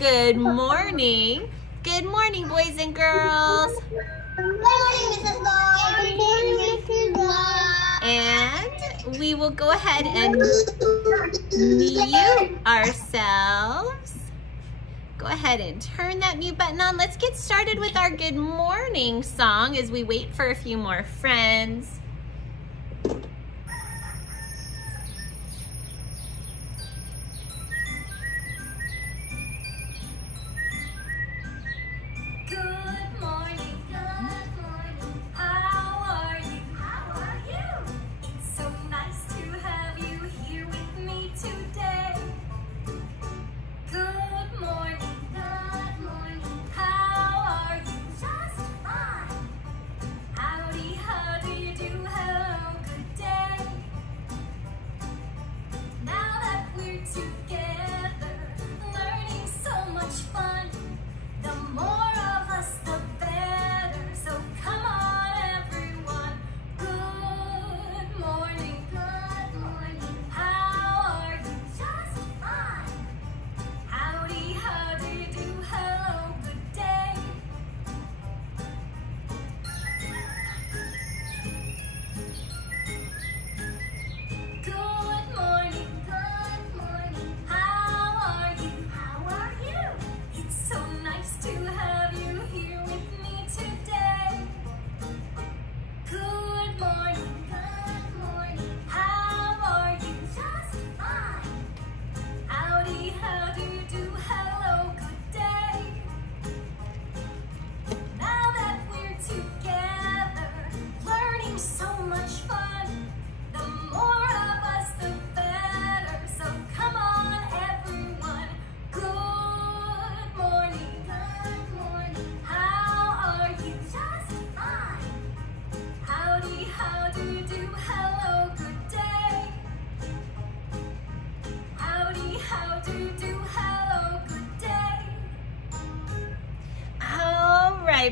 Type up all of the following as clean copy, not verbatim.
Good morning. Good morning, boys and girls. Good morning, Mrs. Lloyd. Good morning, Mrs. Lloyd. And we will go ahead and mute ourselves. Go ahead and turn that mute button on. Let's get started with our good morning song as we wait for a few more friends.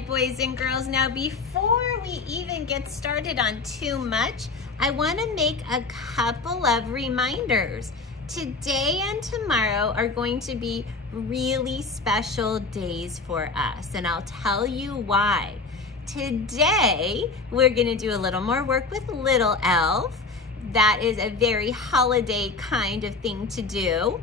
Boys and girls, now before we even get started on too much, I want to make a couple of reminders. Today and tomorrow are going to be really special days for us, and I'll tell you why. Today, we're going to do a little more work with Little Elf. That is a very holiday kind of thing to do.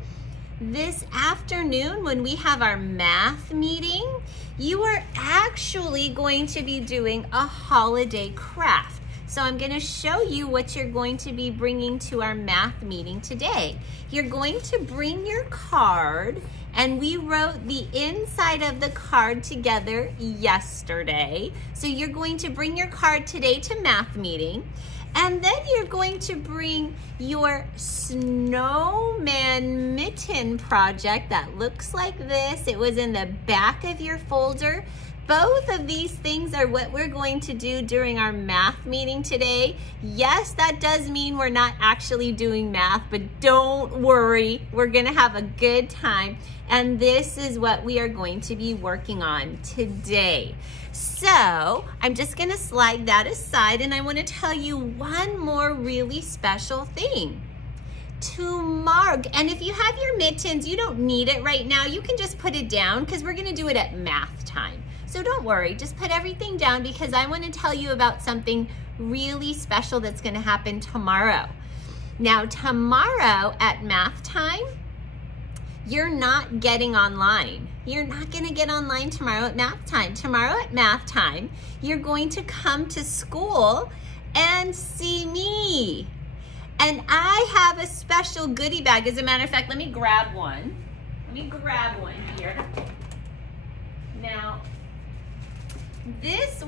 This afternoon, when we have our math meeting, you are actually going to be doing a holiday craft. So I'm going to show you what you're going to be bringing to our math meeting today. You're going to bring your card, and we wrote the inside of the card together yesterday. So you're going to bring your card today to math meeting. And then you're going to bring your snowman mitten project that looks like this. It was in the back of your folder. Both of these things are what we're going to do during our math meeting today. Yes, that does mean we're not actually doing math, but don't worry, we're gonna have a good time. And this is what we are going to be working on today. So I'm just gonna slide that aside, and I wanna tell you one more really special thing. Tomorrow, and if you have your mittens, you don't need it right now. You can just put it down because we're gonna do it at math time. So don't worry, just put everything down because I wanna tell you about something really special that's gonna happen tomorrow. Now, tomorrow at math time, you're not getting online. You're not gonna get online tomorrow at math time. Tomorrow at math time, you're going to come to school and see me. And I have a special goodie bag. As a matter of fact, let me grab one. Let me grab one here. Now, this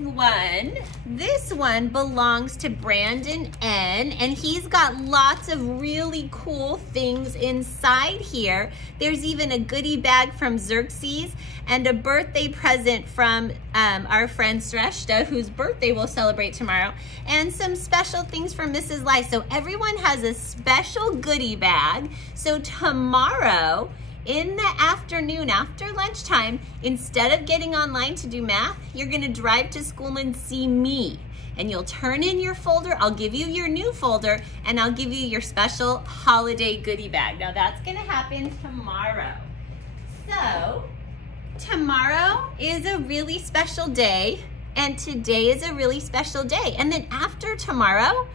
one belongs to Brandon N, and he's got lots of really cool things inside here. There's even a goodie bag from Xerxes and a birthday present from our friend Sreshta, whose birthday we'll celebrate tomorrow, and some special things from Mrs. Lai. So everyone has a special goodie bag. So tomorrow, in the afternoon, after lunchtime, instead of getting online to do math, you're gonna drive to school and see me. And you'll turn in your folder, I'll give you your new folder, and I'll give you your special holiday goodie bag. Now that's gonna happen tomorrow. So, Tomorrow is a really special day, and today is a really special day. And then after tomorrow,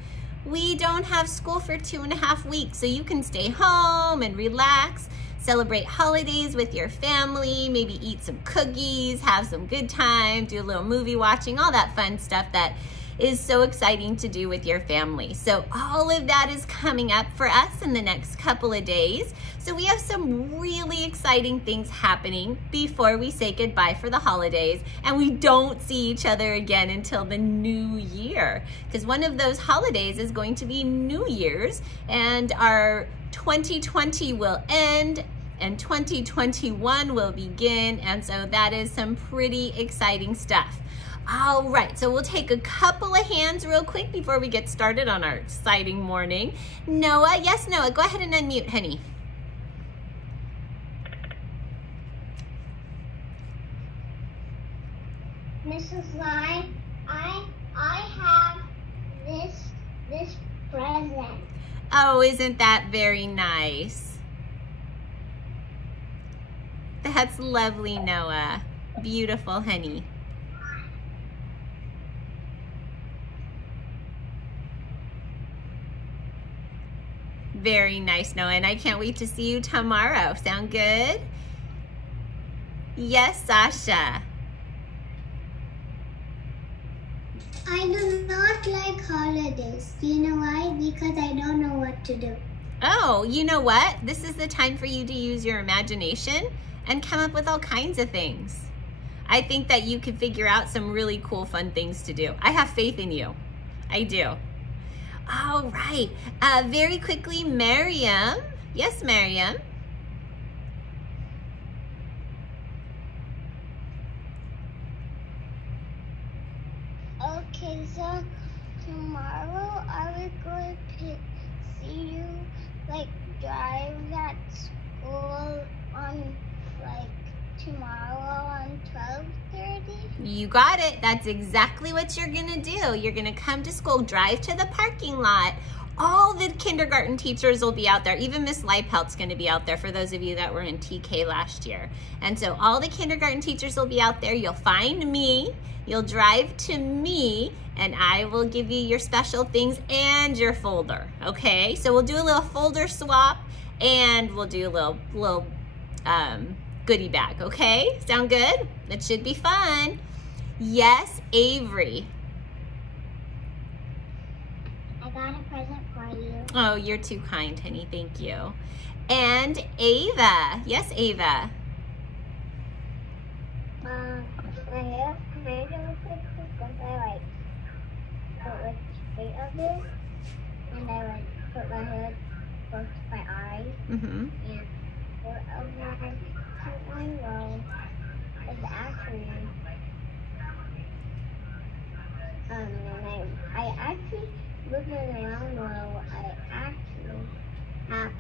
we don't have school for 2.5 weeks, so you can stay home and relax, celebrate holidays with your family, maybe eat some cookies, have some good time, do a little movie watching, all that fun stuff that is so exciting to do with your family. So all of that is coming up for us in the next couple of days. So we have some really exciting things happening before we say goodbye for the holidays, and we don't see each other again until the new year, because one of those holidays is going to be New Year's, and our 2020 will end and 2021 will begin, and so that is some pretty exciting stuff. All right, so we'll take a couple of hands real quick before we get started on our exciting morning. Noah, yes, Noah, go ahead and unmute, honey. Mrs. Lai, I have this present. Oh, isn't that very nice? That's lovely, Noah. Beautiful, honey. Very nice, Noah, and I can't wait to see you tomorrow. Sound good? Yes, Sasha. I do not like holidays. Do you know why? Because I don't know what to do. Oh, you know what? This is the time for you to use your imagination and come up with all kinds of things. I think that you could figure out some really cool, fun things to do. I have faith in you. I do. All right. Very quickly, Miriam. Yes, Miriam. Okay, so tomorrow I will go to see you drive at school on tomorrow on 12:30. You got it. That's exactly what you're gonna do. You're gonna come to school, drive to the parking lot. All the kindergarten teachers will be out there. Even Miss Leipelt's gonna be out there for those of you that were in TK last year. And so all the kindergarten teachers will be out there. You'll find me, you'll drive to me, and I will give you your special things and your folder, okay? So we'll do a little folder swap, and we'll do a little goodie bag, okay? Sound good? It should be fun. Yes, Avery. I got a present for you. Oh, you're too kind, honey. Thank you. And Ava. Yes, Ava. My hair really quick because I put straight up this, and I put my hair close to my eyes, and put over to my row is actually I actually looking around while I actually have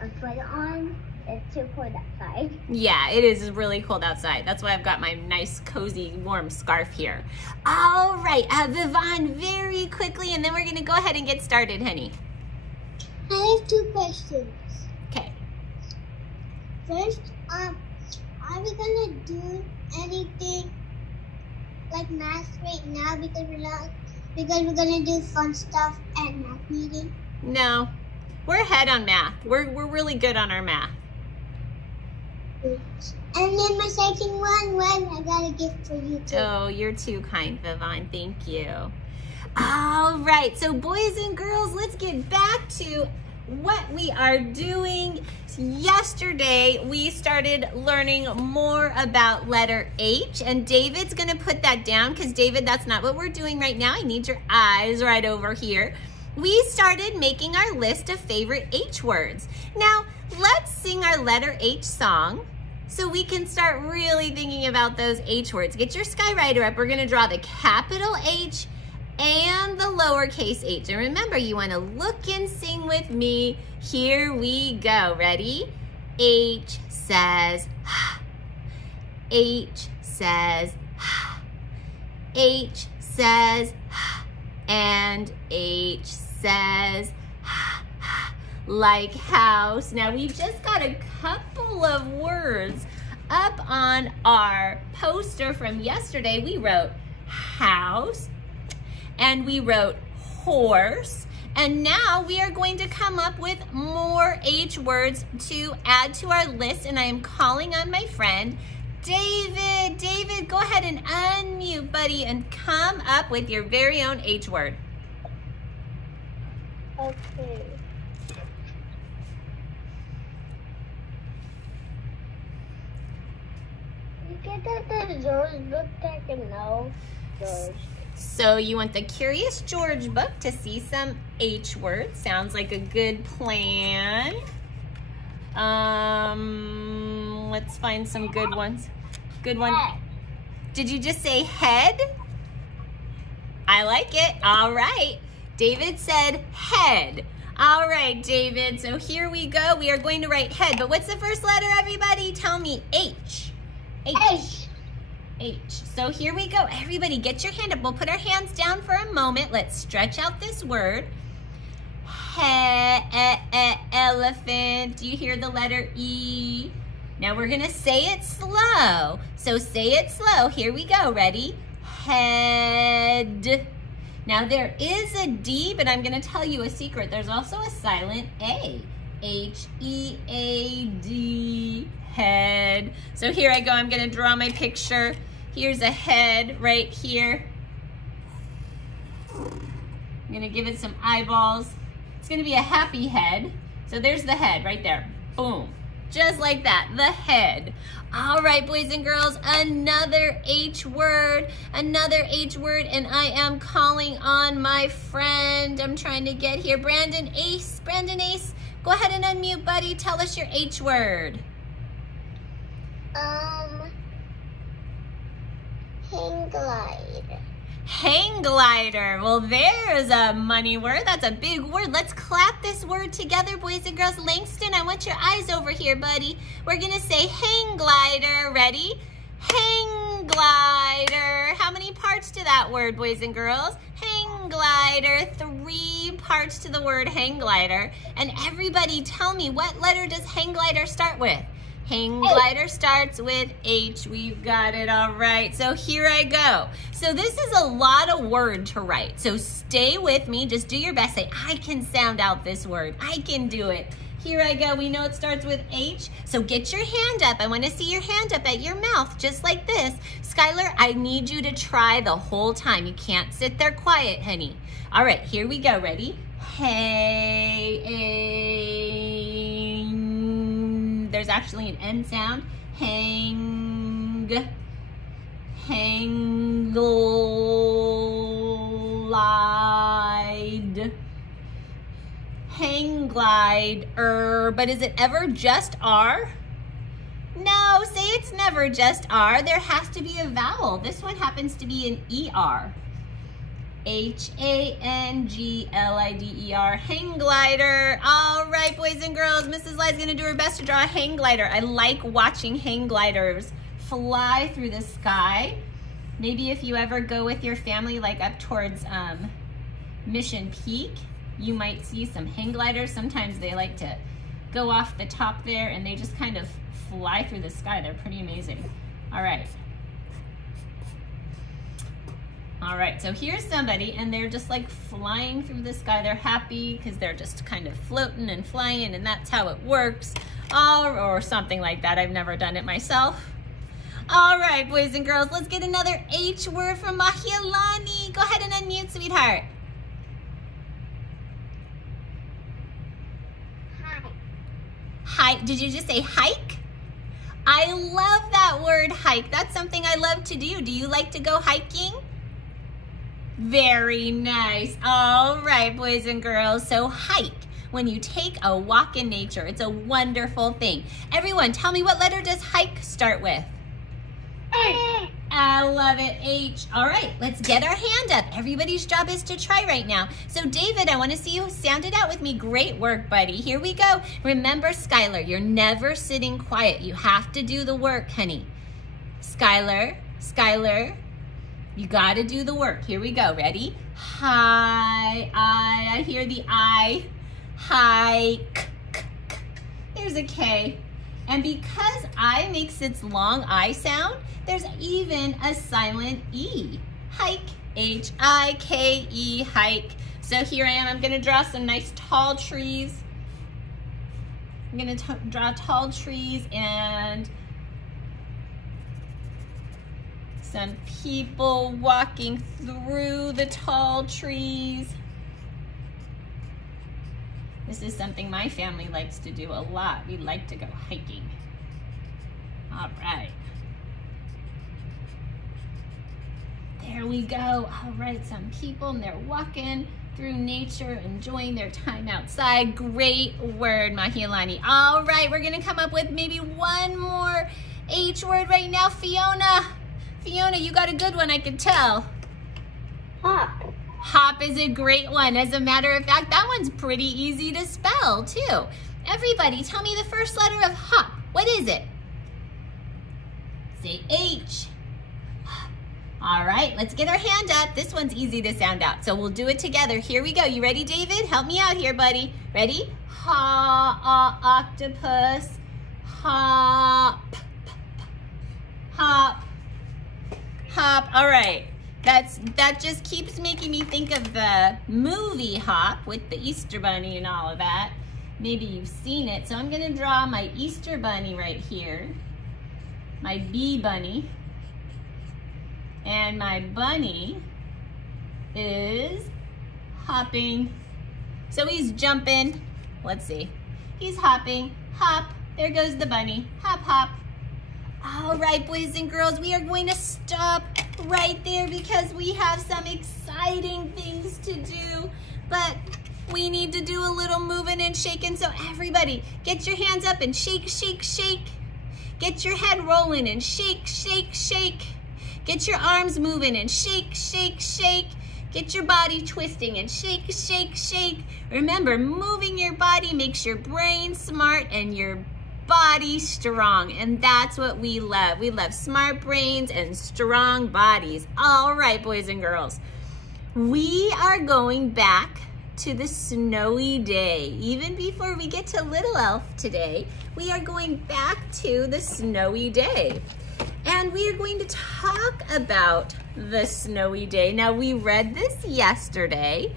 a foot on. It's too cold outside. Yeah, it is really cold outside. That's why I've got my nice, cozy, warm scarf here. All right, Vivon, very quickly, and then we're gonna go ahead and get started, honey. I have 2 questions. Okay. First, are we gonna do anything like math right now because we're gonna do fun stuff at math meeting? No, we're ahead on math. We're really good on our math. And then my second one, I got a gift for you too. Oh, you're too kind, Vivon. Thank you. All right, so boys and girls, let's get back to what we are doing. Yesterday, we started learning more about letter H, and David's gonna put that down because David, that's not what we're doing right now. I need your eyes right over here. We started making our list of favorite H words. Now, let's sing our letter H song so we can start really thinking about those H words. Get your Skywriter up. We're gonna draw the capital H and the lowercase h. And remember, you wanna look and sing with me. Here we go, ready? H says, H says, H says, and H says, like house. Now we just got a couple of words up on our poster from yesterday, we wrote house and we wrote horse. And now we are going to come up with more H words to add to our list. And I am calling on my friend, David. David, go ahead and unmute, buddy, and come up with your very own H word. Okay. You get that the George book that I can know? George. So you want the Curious George book to see some H words. Sounds like a good plan. Let's find some good ones. Good one. Head. Did you just say head? I like it. All right. David said head. All right, David. So here we go. We are going to write head. But what's the first letter, everybody? Tell me. H. H. H. So here we go. Everybody get your hand up. We'll put our hands down for a moment. Let's stretch out this word. Elephant. Do you hear the letter E? Now we're going to say it slow. So say it slow. Here we go. Ready? Head. Now there is a D, but I'm going to tell you a secret. There's also a silent A. H-E-A-D. Head. So here I go. I'm going to draw my picture. Here's a head right here. I'm going to give it some eyeballs. It's going to be a happy head. So there's the head right there. Boom. Just like that, the head. All right, boys and girls, another H word, and I am calling on my friend. I'm trying to get here. Brandon Ace, go ahead and unmute, buddy. Tell us your H word. Hang glide. Hang glider. Well, there's a money word. That's a big word. Let's clap this word together, boys and girls. Langston, I want your eyes over here, buddy. We're going to say hang glider. Ready? Hang glider. How many parts to that word, boys and girls? Hang glider. 3 parts to the word hang glider. And everybody tell me, what letter does hang glider start with? Hang glider starts with H. We've got it all right. So here I go. So this is a lot of word to write. So stay with me. Just do your best. Say, I can sound out this word. I can do it. Here I go. We know it starts with H. So get your hand up. I want to see your hand up at your mouth, just like this. Skylar, I need you to try the whole time. You can't sit there quiet, honey. All right, here we go. Ready? Hey. There's actually an N sound. Hang glide. Hang glide. But is it ever just R? No, say it's never just R. There has to be a vowel. This one happens to be an ER. H-A-N-G-L-I-D-E-R, hang glider. All right, boys and girls, Mrs. Lai is going to do her best to draw a hang glider. I like watching hang gliders fly through the sky. Maybe if you ever go with your family, like up towards Mission Peak, you might see some hang gliders. Sometimes they like to go off the top there and they just kind of fly through the sky. They're pretty amazing. All right. All right, so here's somebody and they're just like flying through the sky. They're happy because they're just kind of floating and flying, and that's how it works. Or something like that. I've never done it myself. All right, boys and girls, let's get another H word from Mahialani. Go ahead and unmute, sweetheart. Hi. Did you just say hike? I love that word, hike. That's something I love to do. Do you like to go hiking? Very nice. All right, boys and girls. So hike, when you take a walk in nature, it's a wonderful thing. Everyone, tell me, what letter does hike start with? H. I love it, H. All right, let's get our hand up. Everybody's job is to try right now. So David, I want to see you sound it out with me. Great work, buddy. Here we go. Remember, Skylar, you're never sitting quiet. You have to do the work, honey. Skylar, you got to do the work. Here we go. Ready? Hi, I hear the I. Hike. There's a K. And because I makes its long I sound, there's even a silent E. Hike, H-I-K-E, hike. So here I am, I'm gonna draw some nice tall trees. I'm gonna draw tall trees and some people walking through the tall trees. This is something my family likes to do a lot. We like to go hiking. All right. There we go. All right, some people and they're walking through nature, enjoying their time outside. Great word, Mahilani. All right, we're gonna come up with maybe one more H word right now. Fiona, you got a good one, I can tell. Hop. Hop is a great one. As a matter of fact, that one's pretty easy to spell too. Everybody, tell me the first letter of hop. What is it? Say H. All right, let's get our hand up. This one's easy to sound out, so we'll do it together. Here we go. You ready, David? Help me out here, buddy. Ready? Octopus. Hop. Hop. Hop. All right. That just keeps making me think of the movie Hop with the Easter Bunny and all of that. Maybe you've seen it. So I'm gonna draw my Easter Bunny right here. My bee bunny. And my bunny is hopping. So he's jumping. Let's see. He's hopping. Hop. There goes the bunny. Hop, hop. All right, boys and girls, we are going to stop right there because we have some exciting things to do. But we need to do a little moving and shaking. So everybody, get your hands up and shake, shake, shake. Get your head rolling and shake, shake, shake. Get your arms moving and shake, shake, shake. Get your body twisting and shake, shake, shake. Remember, moving your body makes your brain smart and your body strong. And that's what we love. We love smart brains and strong bodies. All right, boys and girls. We are going back to the snowy day. Even before we get to Little Elf today, we are going back to the snowy day. And we are going to talk about the snowy day. Now, we read this yesterday.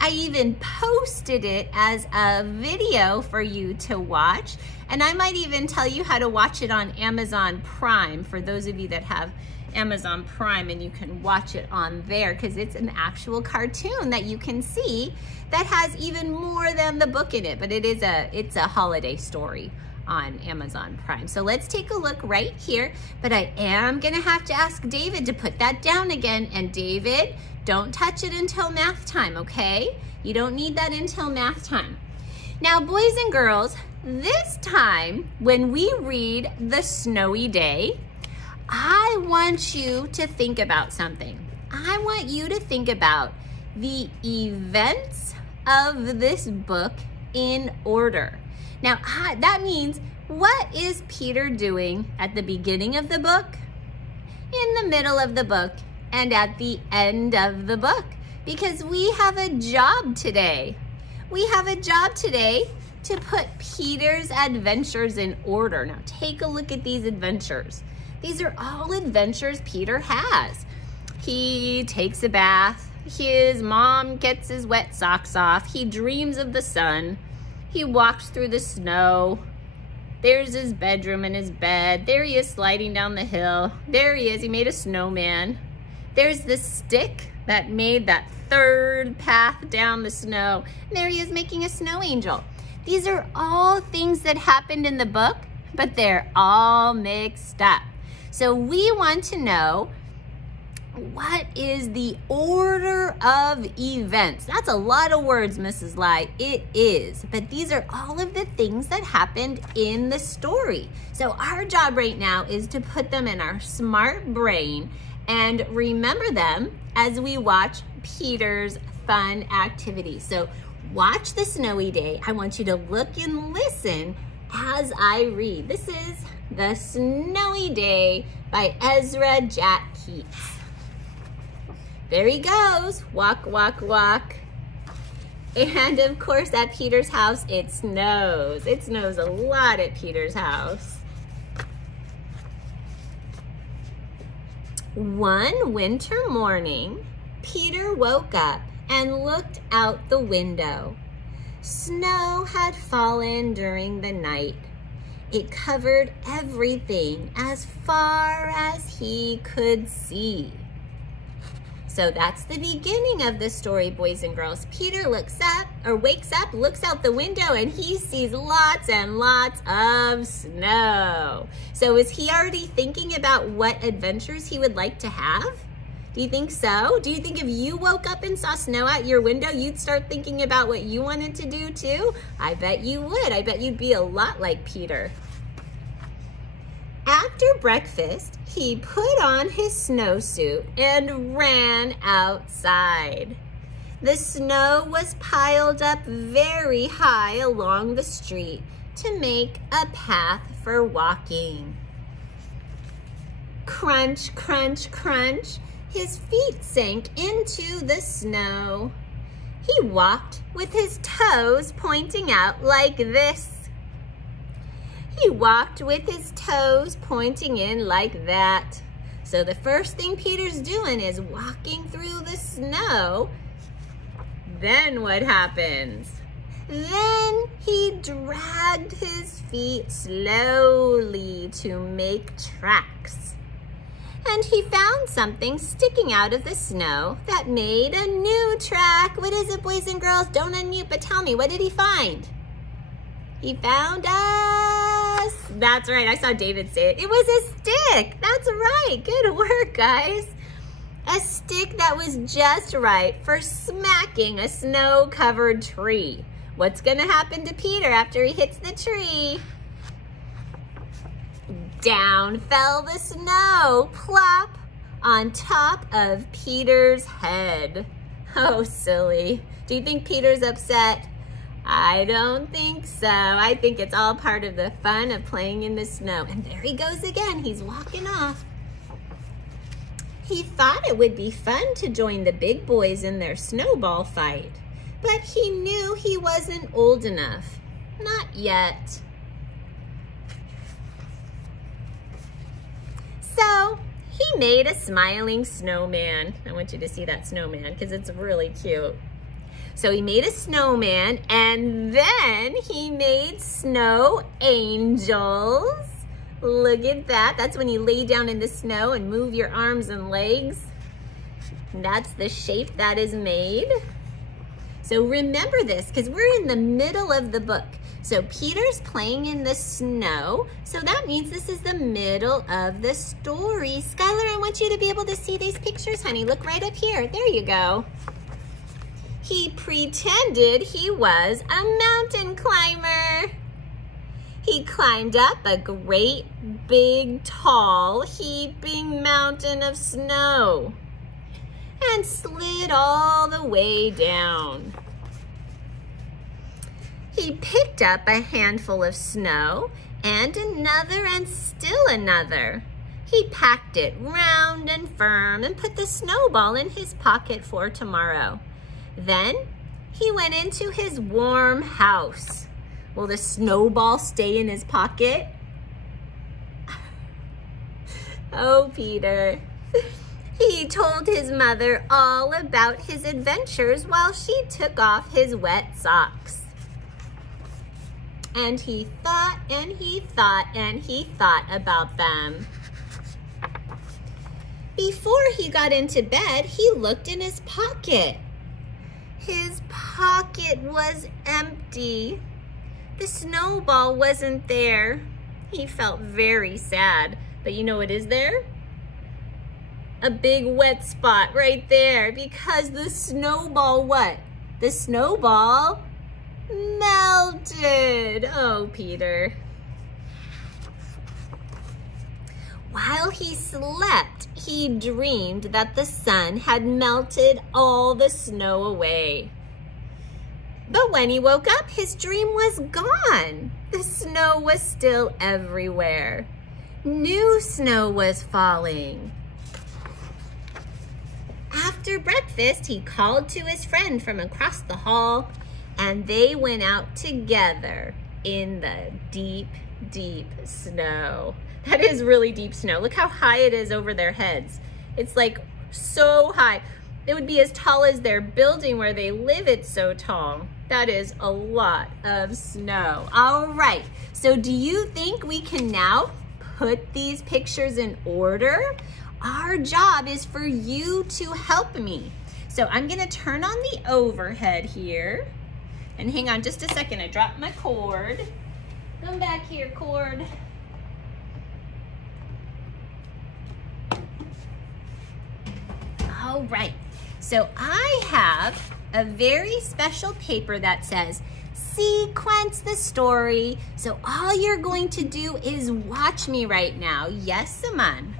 I even posted it as a video for you to watch. And I might even tell you how to watch it on Amazon Prime for those of you that have Amazon Prime, and you can watch it on there because it's an actual cartoon that you can see that has even more than the book in it. But it's a holiday story on Amazon Prime. So let's take a look right here, but I am gonna have to ask David to put that down again. And David, don't touch it until math time, okay? You don't need that until math time. Now, boys and girls, this time when we read the snowy day, I want you to think about something. I want you to think about the events of this book in order. Now, that means, what is Peter doing at the beginning of the book, in the middle of the book, and at the end of the book? Because we have a job today. We have a job today to put Peter's adventures in order. Now, take a look at these adventures. These are all adventures Peter has. He takes a bath. His mom gets his wet socks off. He dreams of the sun. He walks through the snow. There's his bedroom and his bed. There he is sliding down the hill. There he is, he made a snowman. There's the stick that made that third path down the snow. And there he is making a snow angel. These are all things that happened in the book, but they're all mixed up. So we want to know, what is the order of events? That's a lot of words, Mrs. Lai. It is. But these are all of the things that happened in the story. So our job right now is to put them in our smart brain and remember them as we watch Peter's fun activity. So watch the snowy day. I want you to look and listen as I read. This is The Snowy Day by Ezra Jack Keats. There he goes. Walk, walk, walk. And of course, at Peter's house, it snows. It snows a lot at Peter's house. One winter morning, Peter woke up and looked out the window. Snow had fallen during the night. It covered everything as far as he could see. So that's the beginning of the story, boys and girls. Peter wakes up, looks out the window, and he sees lots and lots of snow. So is he already thinking about what adventures he would like to have? Do you think so? Do you think if you woke up and saw snow out your window, you'd start thinking about what you wanted to do too? I bet you would. I bet you'd be a lot like Peter. After breakfast, he put on his snowsuit and ran outside. The snow was piled up very high along the street to make a path for walking. Crunch, crunch, crunch. His feet sank into the snow. He walked with his toes pointing out like this. He walked with his toes pointing in like that. So the first thing Peter's doing is walking through the snow. Then what happens? Then he dragged his feet slowly to make tracks. And he found something sticking out of the snow that made a new track. What is it, boys and girls? Don't unmute, but tell me, what did he find? He found us. That's right, I saw David say it. It was a stick. That's right, good work, guys. A stick that was just right for smacking a snow-covered tree. What's gonna happen to Peter after he hits the tree? Down fell the snow, plop, on top of Peter's head. Oh, silly. Do you think Peter's upset? I don't think so. I think it's all part of the fun of playing in the snow. And there he goes again. He's walking off. He thought it would be fun to join the big boys in their snowball fight, but he knew he wasn't old enough. Not yet. So he made a smiling snowman. I want you to see that snowman because it's really cute. So he made a snowman and then he made snow angels. Look at that. That's when you lay down in the snow and move your arms and legs. And that's the shape that is made. So remember this because we're in the middle of the book. So Peter's playing in the snow. So that means this is the middle of the story. Skylar, I want you to be able to see these pictures, honey. Look right up here. There you go. He pretended he was a mountain climber. He climbed up a great big tall heaping mountain of snow and slid all the way down. He picked up a handful of snow and another and still another. He packed it round and firm and put the snowball in his pocket for tomorrow. Then he went into his warm house. Will the snowball stay in his pocket? Oh, Peter. He told his mother all about his adventures while she took off his wet socks. And he thought and he thought and he thought about them. Before he got into bed, he looked in his pocket. His pocket was empty. The snowball wasn't there. He felt very sad. But you know what is there? A big wet spot right there because the snowball what? The snowball melted. Oh, Peter. While he slept, he dreamed that the sun had melted all the snow away. But when he woke up, his dream was gone. The snow was still everywhere. New snow was falling. After breakfast, he called to his friend from across the hall. and they went out together in the deep, deep snow. That is really deep snow. Look how high it is over their heads. It's like so high. It would be as tall as their building where they live. It's so tall. That is a lot of snow. All right, so do you think we can now put these pictures in order? Our job is for you to help me. So I'm gonna turn on the overhead here. And hang on just a second, I dropped my cord. Come back here, cord. All right, so I have a very special paper that says, sequence the story. So all you're going to do is watch me right now. Yes, Saman?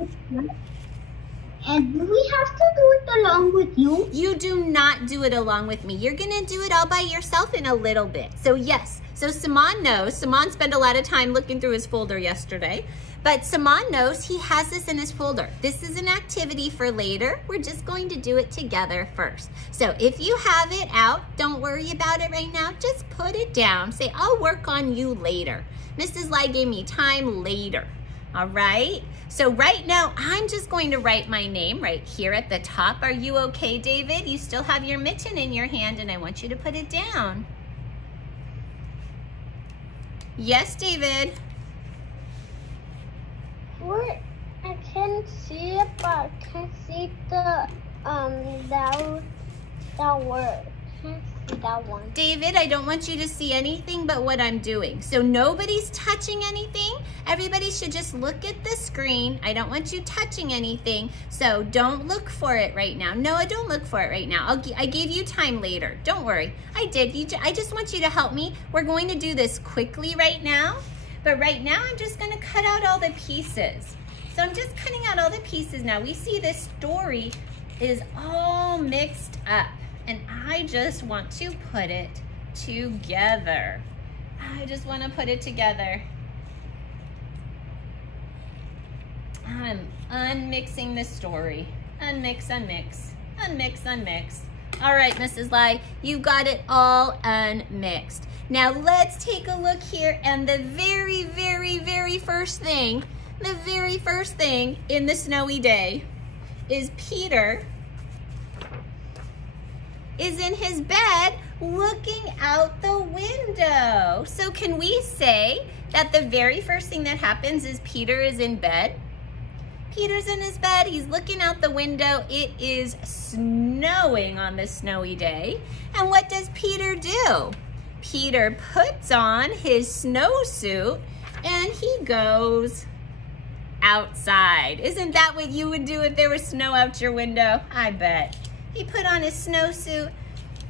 And do we have to do it along with you? You do not do it along with me. You're gonna do it all by yourself in a little bit. So yes, so Saman knows. Saman spent a lot of time looking through his folder yesterday, but Saman knows he has this in his folder. This is an activity for later. We're just going to do it together first. So if you have it out, don't worry about it right now. Just put it down. Say, I'll work on you later. Mrs. Lai gave me time later. All right? So right now, I'm just going to write my name right here at the top. Are you okay, David? You still have your mitten in your hand and I want you to put it down. Yes, David? What? I can see it, but I can't see the, that word. Can't see that one. David, I don't want you to see anything but what I'm doing. So nobody's touching anything. Everybody should just look at the screen. I don't want you touching anything. So don't look for it right now. Noah, don't look for it right now. I gave you time later. Don't worry. I did. I just want you to help me. We're going to do this quickly right now. But right now, I'm just gonna cut out all the pieces. So I'm just cutting out all the pieces now. We see this story is all mixed up. And I just want to put it together. I just want to put it together. I'm unmixing the story. Unmix, unmix, unmix, unmix. All right, Mrs. Lai, you got it all unmixed. Now let's take a look here, and the very, very, very first thing, in the snowy day is Peter is in his bed looking out the window. So can we say that the very first thing that happens is Peter is in bed? Peter's in his bed, he's looking out the window. It is snowing on this snowy day. And what does Peter do? Peter puts on his snowsuit and he goes outside. Isn't that what you would do if there was snow out your window? I bet. He put on his snowsuit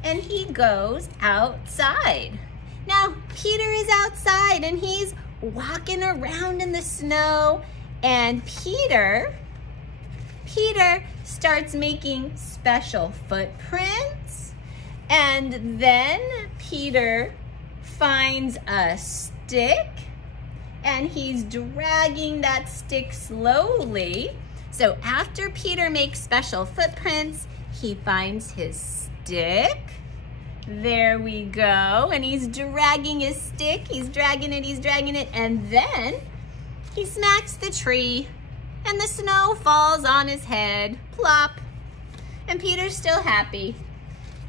and he goes outside. Now, Peter is outside and he's walking around in the snow, and Peter starts making special footprints, and then Peter finds a stick and he's dragging that stick slowly. So after Peter makes special footprints, he finds his stick. There we go. And he's dragging his stick. He's dragging it. And then he smacks the tree and the snow falls on his head. Plop. And Peter's still happy.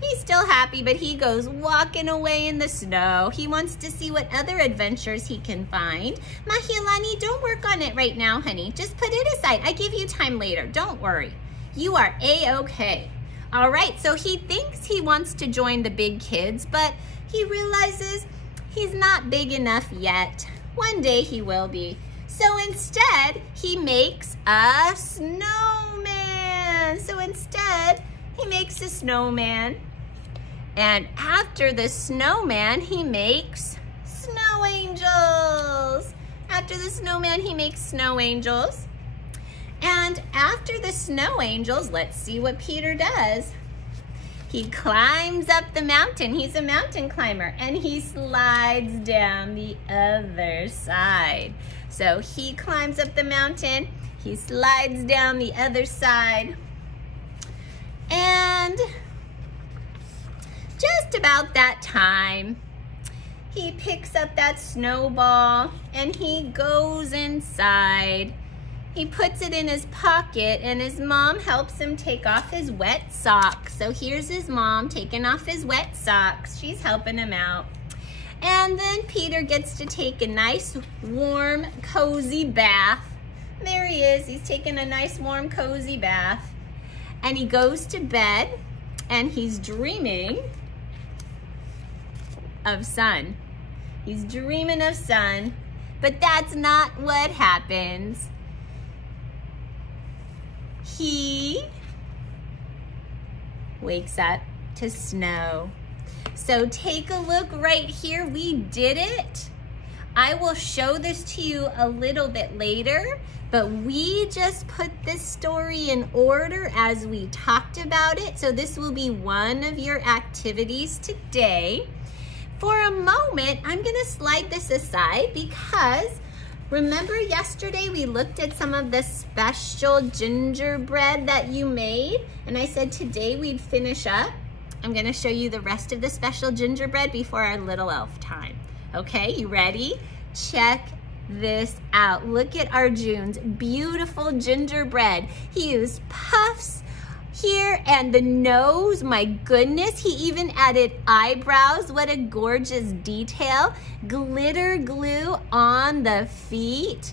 He's still happy, but he goes walking away in the snow. He wants to see what other adventures he can find. Mahialani, don't work on it right now, honey. Just put it aside. I give you time later. Don't worry. You are A-okay. All right, so he thinks he wants to join the big kids, but he realizes he's not big enough yet. One day he will be. So instead, he makes a snowman. He makes a snowman. And after the snowman, he makes snow angels. After the snowman, he makes snow angels. And after the snow angels, let's see what Peter does. He climbs up the mountain. He's a mountain climber, and he slides down the other side. So he climbs up the mountain, he slides down the other side, and just about that time, he picks up that snowball and he goes inside. He puts it in his pocket and his mom helps him take off his wet socks. So here's his mom taking off his wet socks. She's helping him out. And then Peter gets to take a nice, warm, cozy bath. There he is. He's taking a nice, warm, cozy bath. And he goes to bed and he's dreaming of sun. He's dreaming of sun, but that's not what happens. He wakes up to snow. So take a look right here. We did it. I will show this to you a little bit later, but we just put this story in order as we talked about it. So this will be one of your activities today. For a moment, I'm gonna slide this aside because remember yesterday we looked at some of the special gingerbread that you made, and I said today we'd finish up. I'm gonna show you the rest of the special gingerbread before our little elf time. Okay, you ready? Check this out. Look at Arjun's beautiful gingerbread. He used puffs here and the nose, my goodness. He even added eyebrows. What a gorgeous detail. Glitter glue on the feet.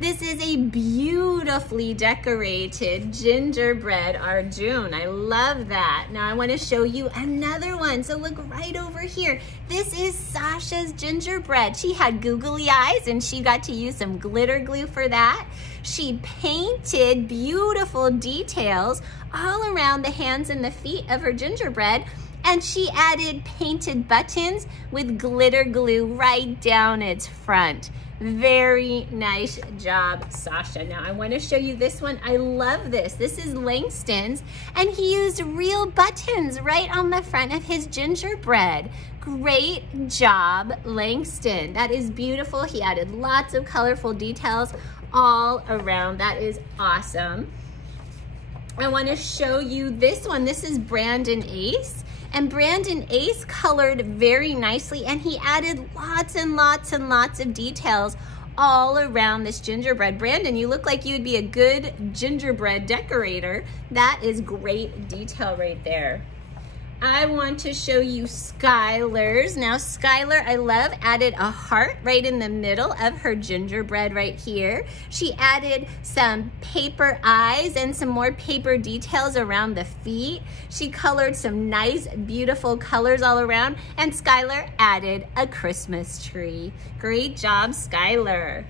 This is a beautifully decorated gingerbread Arjun. I love that. Now I want to show you another one. So look right over here. This is Sasha's gingerbread. She had googly eyes and she got to use some glitter glue for that. She painted beautiful details all around the hands and the feet of her gingerbread, and she added painted buttons with glitter glue right down its front. Very nice job, Sasha. Now I want to show you this one. I love this. This is Langston's, and he used real buttons right on the front of his gingerbread. Great job, Langston. That is beautiful. He added lots of colorful details all around. That is awesome. I want to show you this one. This is Brandon Ace. And Brandon Ace colored very nicely, and he added lots and lots and lots of details all around this gingerbread. Brandon, you look like you would be a good gingerbread decorator. That is great detail right there. I want to show you Skylar's. Now Skylar, I love, added a heart right in the middle of her gingerbread right here. She added some paper eyes and some more paper details around the feet. She colored some nice, beautiful colors all around, and Skylar added a Christmas tree. Great job, Skylar.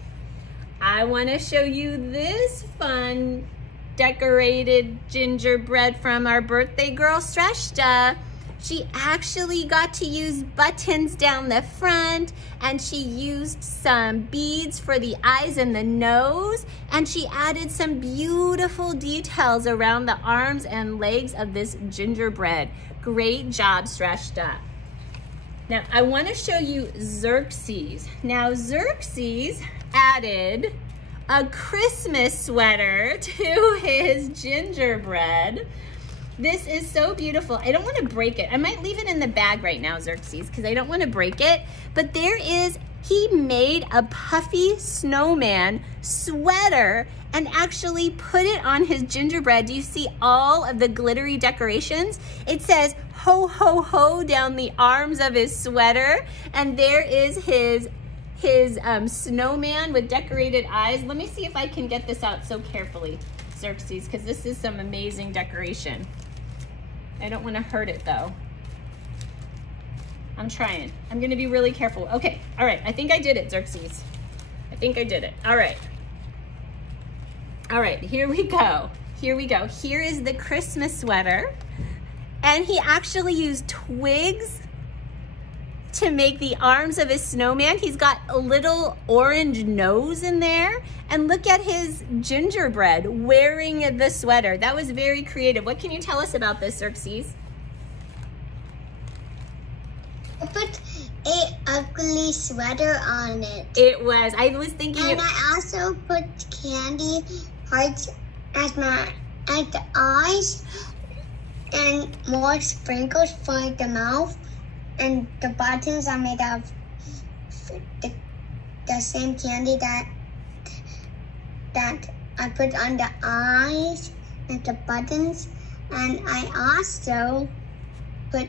I want to show you this fun decorated gingerbread from our birthday girl, Shrestha. She actually got to use buttons down the front, and she used some beads for the eyes and the nose, and she added some beautiful details around the arms and legs of this gingerbread. Great job, Shrestha. Now I want to show you Xerxes. Now Xerxes added a Christmas sweater to his gingerbread. This is so beautiful. I don't want to break it. I might leave it in the bag right now, Xerxes, because I don't want to break it. But there is, he made a puffy snowman sweater and actually put it on his gingerbread. Do you see all of the glittery decorations? It says ho, ho, ho down the arms of his sweater. And there is his snowman with decorated eyes. Let me see if I can get this out so carefully, Xerxes, because this is some amazing decoration. I don't want to hurt it though. I'm trying. I'm going to be really careful. Okay, all right. I think I did it, Xerxes. I think I did it. All right. All right, here we go. Here we go. Here is the Christmas sweater. And he actually used twigs to make the arms of his snowman. He's got a little orange nose in there. And look at his gingerbread wearing the sweater. That was very creative. What can you tell us about this, Xerxes? I put a ugly sweater on it. It was. I was thinking. And I also put candy hearts at the eyes. and more sprinkles for the mouth. And the buttons are made of the same candy that I put on the eyes and the buttons. And I also put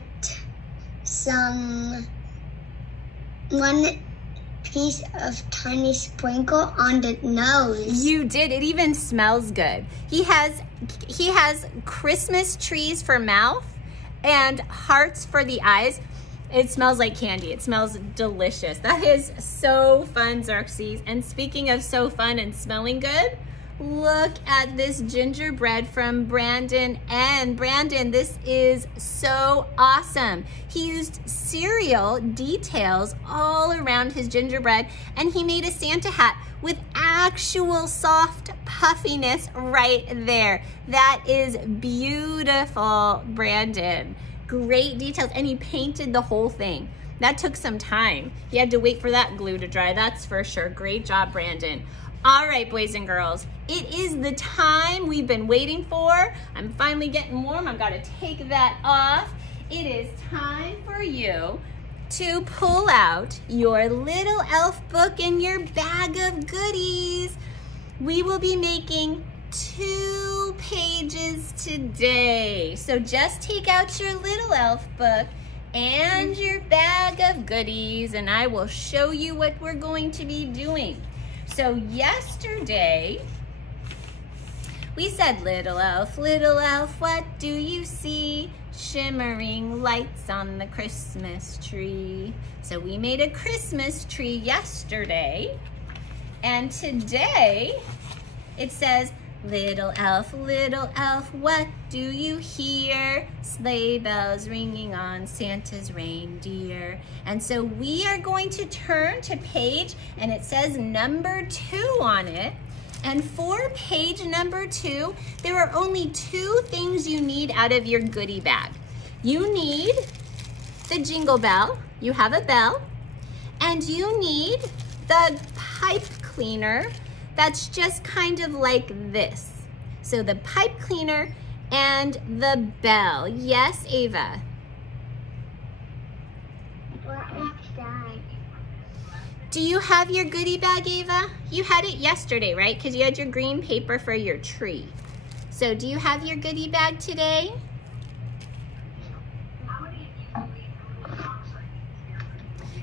one piece of tiny sprinkle on the nose. You did. It even smells good. He has Christmas trees for mouth and hearts for the eyes. It smells like candy. It smells delicious. That is so fun, Xerxes. And speaking of so fun and smelling good, look at this gingerbread from Brandon. And Brandon, this is so awesome. He used cereal details all around his gingerbread, and he made a Santa hat with actual soft puffiness right there. That is beautiful, Brandon. Great details, and he painted the whole thing. That took some time. He had to wait for that glue to dry, that's for sure. Great job, Brandon. All right, boys and girls, it is the time we've been waiting for. I'm finally getting warm. I've got to take that off. It is time for you to pull out your little elf book and your bag of goodies. We will be making 2 pages today. So just take out your little elf book and your bag of goodies, and I will show you what we're going to be doing. So yesterday, we said, little elf, what do you see? Shimmering lights on the Christmas tree. So we made a Christmas tree yesterday, and today it says, little elf, what do you hear? Sleigh bells ringing on Santa's reindeer. And so we are going to turn to page, and it says number 2 on it. And for page number 2, there are only 2 things you need out of your goodie bag. You need the jingle bell. You have a bell. And you need the pipe cleaner that's just kind of like this. So the pipe cleaner and the bell. Yes, Ava? What is that? Do you have your goodie bag, Ava? You had it yesterday, right? Because you had your green paper for your tree. So do you have your goodie bag today?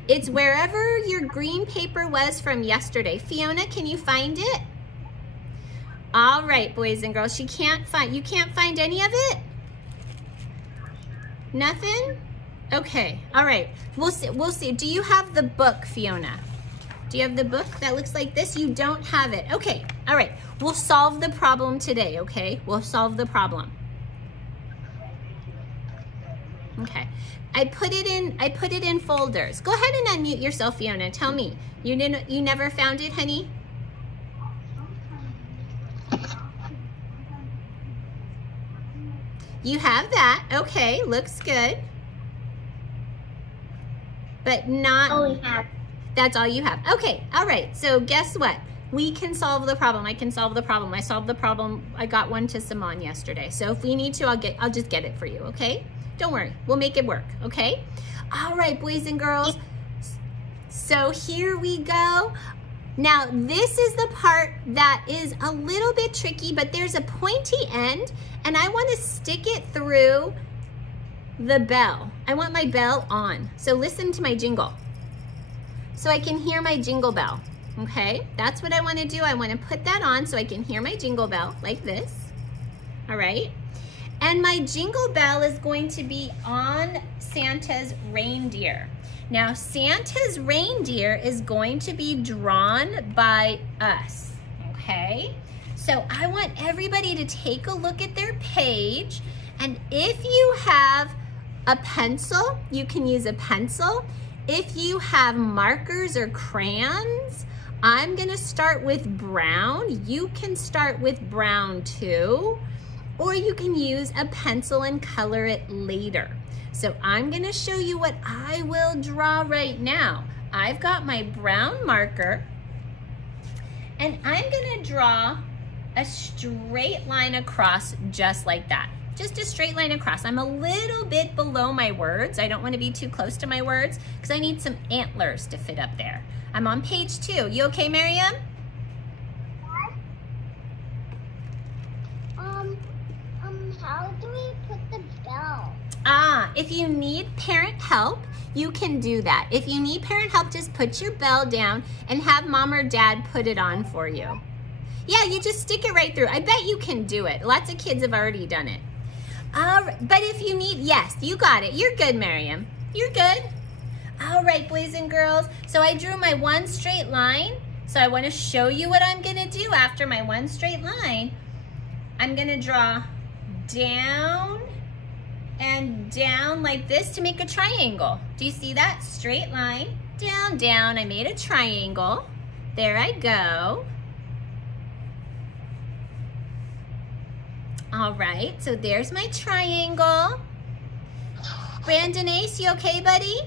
It's wherever your green paper was from yesterday. Fiona, can you find it? All right, boys and girls, you can't find any of it? Nothing? Okay, all right, we'll see. Do you have the book, Fiona? Do you have the book that looks like this? You don't have it. Okay, all right, we'll solve the problem today, okay? We'll solve the problem. Okay. I put it in folders. Go ahead and unmute yourself, Fiona. Tell me, you never found it, honey? You have that. Okay, looks good. But not. All we have. That's all you have. Okay, all right. So guess what? We can solve the problem. I can solve the problem. I solved the problem. I got one to Simone yesterday. So if we need to, I'll just get it for you, okay? Don't worry, we'll make it work, okay? All right, boys and girls. So here we go. Now, this is the part that is a little bit tricky, but there's a pointy end, and I want to stick it through the bell. I want my bell on. So listen to my jingle. So I can hear my jingle bell, okay? That's what I want to do. I want to put that on so I can hear my jingle bell like this, all right? And my jingle bell is going to be on Santa's reindeer. Now, Santa's reindeer is going to be drawn by us, okay? So I want everybody to take a look at their page. And if you have a pencil, you can use a pencil. If you have markers or crayons, I'm gonna start with brown. You can start with brown too. Or you can use a pencil and color it later. So I'm gonna show you what I will draw right now. I've got my brown marker, and I'm gonna draw a straight line across just like that. just a straight line across. I'm a little bit below my words. I don't want to be too close to my words because I need some antlers to fit up there. I'm on page 2. You okay, Miriam? How do we put the bell? If you need parent help, you can do that. If you need parent help, just put your bell down and have mom or dad put it on for you. Yeah, you just stick it right through. I bet you can do it. Lots of kids have already done it. But if you need, yes, you got it. You're good, Miriam. You're good. All right, boys and girls. So I drew my one straight line. So I want to show you what I'm going to do after my one straight line. I'm going to draw down and down like this to make a triangle. Do you see that? Straight line, down, down. I made a triangle. There I go. All right, so there's my triangle. Brandon Ace, you okay, buddy?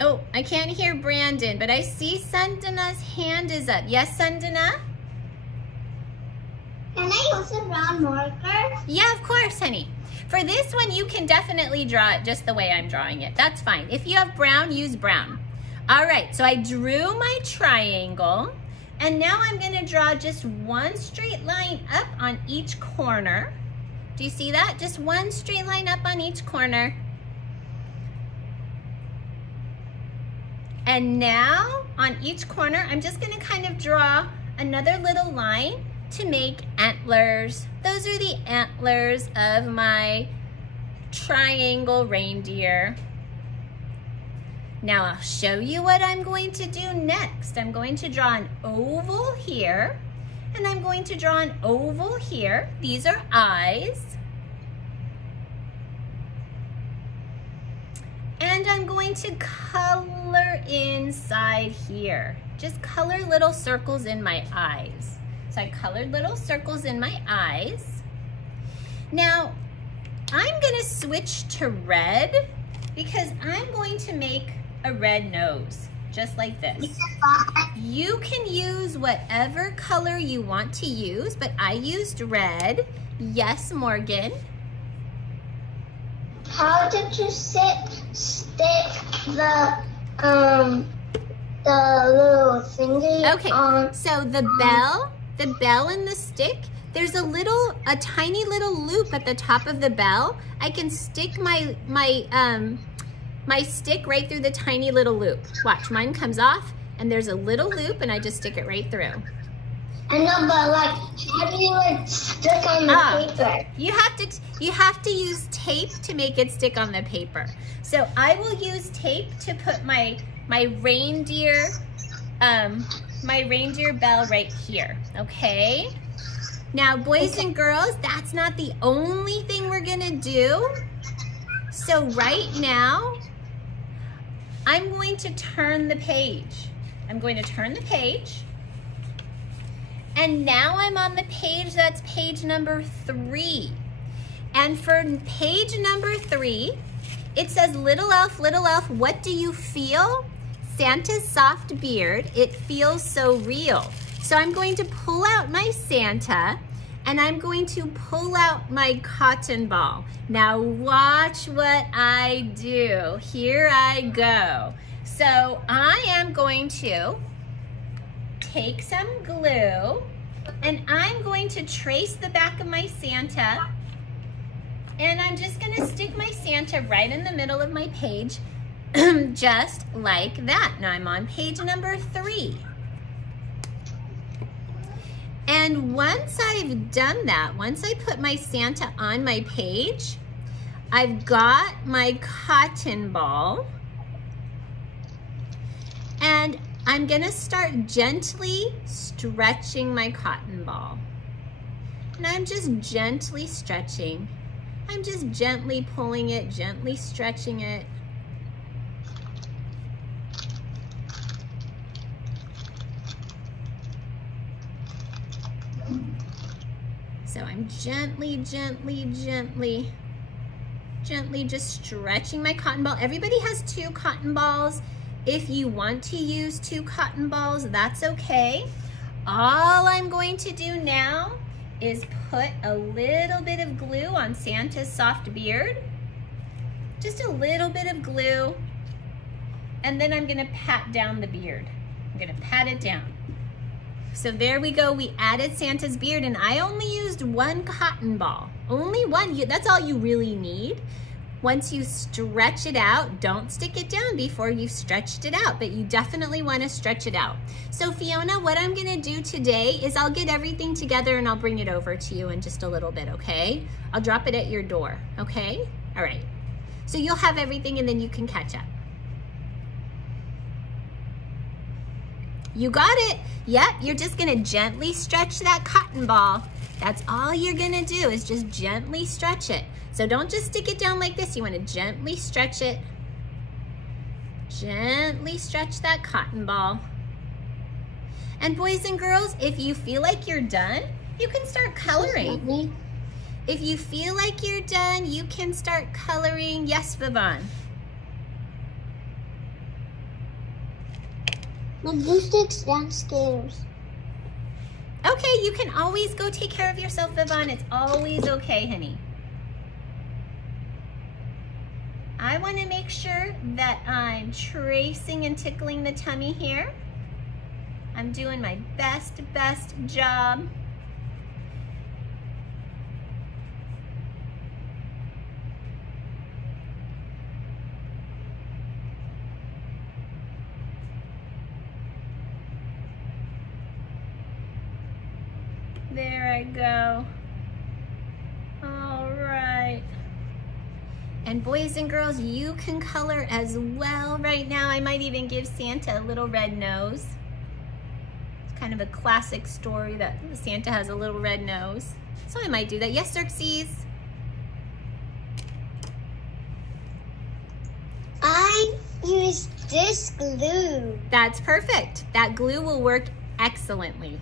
Oh, I can't hear Brandon, but I see Sundana's hand is up. Yes, Sundana? Can I use a brown marker? Yeah, of course, honey. For this one, you can definitely draw it just the way I'm drawing it. That's fine. If you have brown, use brown. All right, so I drew my triangle, and now I'm gonna draw just one straight line up on each corner. Do you see that? Just one straight line up on each corner. And now on each corner, I'm just gonna kind of draw another little line to make antlers. Those are the antlers of my triangle reindeer. Now I'll show you what I'm going to do next. I'm going to draw an oval here, and I'm going to draw an oval here. These are eyes. And I'm going to color inside here. Just color little circles in my eyes. So I colored little circles in my eyes. Now, I'm gonna switch to red because I'm going to make a red nose, just like this. You can use whatever color you want to use, but I used red. Yes, Morgan? How did you stick the little thingy on? So the bell and the stick, there's a tiny little loop at the top of the bell. I can stick my stick right through the tiny little loop. Watch, mine comes off and there's a little loop and I just stick it right through. I know, but like, how do you stick on the paper? You have to use tape to make it stick on the paper. So I will use tape to put my reindeer bell right here, okay? Now, boys and girls, that's not the only thing we're gonna do. So right now, I'm going to turn the page. I'm going to turn the page. And now I'm on the page that's page number 3. And for page number 3, it says, little elf, what do you feel? Santa's soft beard, it feels so real. So I'm going to pull out my Santa and I'm going to pull out my cotton ball. Now watch what I do. Here I go. So I am going to take some glue and I'm going to trace the back of my Santa, and I'm just gonna stick my Santa right in the middle of my page, just like that. Now I'm on page number 3. And once I've done that, once I put my Santa on my page, I've got my cotton ball, and I'm gonna start gently stretching my cotton ball. And I'm just gently stretching. I'm just gently pulling it, gently stretching it. So I'm gently just stretching my cotton ball. Everybody has 2 cotton balls. If you want to use 2 cotton balls, that's okay. All I'm going to do now is put a little bit of glue on Santa's soft beard. Just a little bit of glue. And then I'm gonna pat down the beard. I'm gonna pat it down. So there we go, we added Santa's beard, and I only used 1 cotton ball. Only 1, that's all you really need. Once you stretch it out, don't stick it down before you've stretched it out, but you definitely wanna stretch it out. So Fiona, what I'm gonna do today is I'll get everything together and I'll bring it over to you in just a little bit, okay? I'll drop it at your door, okay? All right, so you'll have everything and then you can catch up. You got it. Yep, you're just gonna gently stretch that cotton ball. That's all you're gonna do is just gently stretch it. So don't just stick it down like this. You wanna gently stretch it. Gently stretch that cotton ball. And boys and girls, if you feel like you're done, you can start coloring. If you feel like you're done, you can start coloring. Yes, Vivon. My glue stick's downstairs. Okay, you can always go take care of yourself, Vivon. It's always okay, honey. I want to make sure that I'm tracing and tickling the tummy here. I'm doing my best job. There I go. All right. And boys and girls, you can color as well right now. I might even give Santa a little red nose. It's kind of a classic story that Santa has a little red nose. So I might do that. Yes, Xerxes? I used this glue. That's perfect. That glue will work excellently,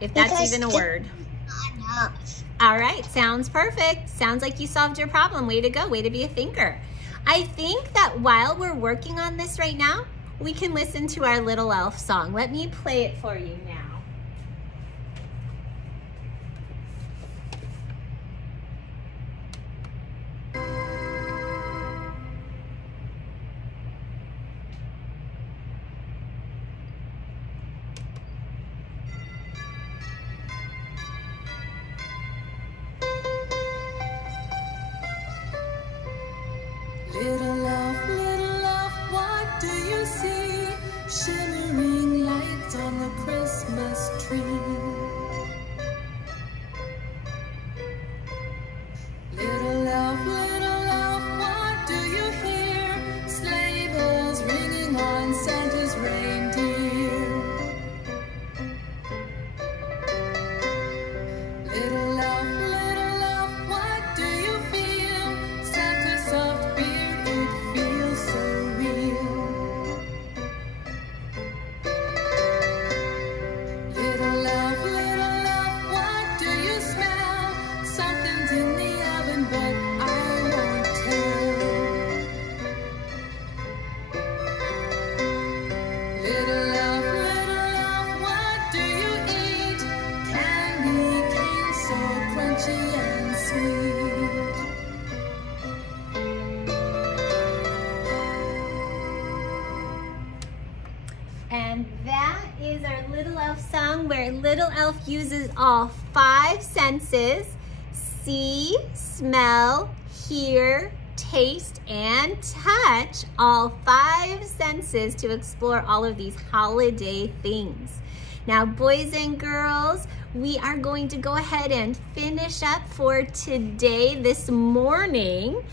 if that's even a word. Not enough. All right, sounds perfect. Sounds like you solved your problem. Way to go, way to be a thinker. I think that while we're working on this right now, we can listen to our Little Elf song. Let me play it for you now. Little elf, what do you see? Shimmering lights on the Christmas tree. Little elf, what do you hear? Sleigh bells ringing on Santa's reindeer. Little elf, what do you feel? Santa's soft beard, it feels so real. Little elf, what do you smell? Something's in the oven, but I won't tell. Little elf, what do you eat? Candy cane so crunchy and sweet. And that is our Little Elf song, where Little Elf uses all 5 senses: see, smell, hear, taste, and touch. All 5 senses to explore all of these holiday things. Now, boys and girls, we are going to go ahead and finish up for today, this morning.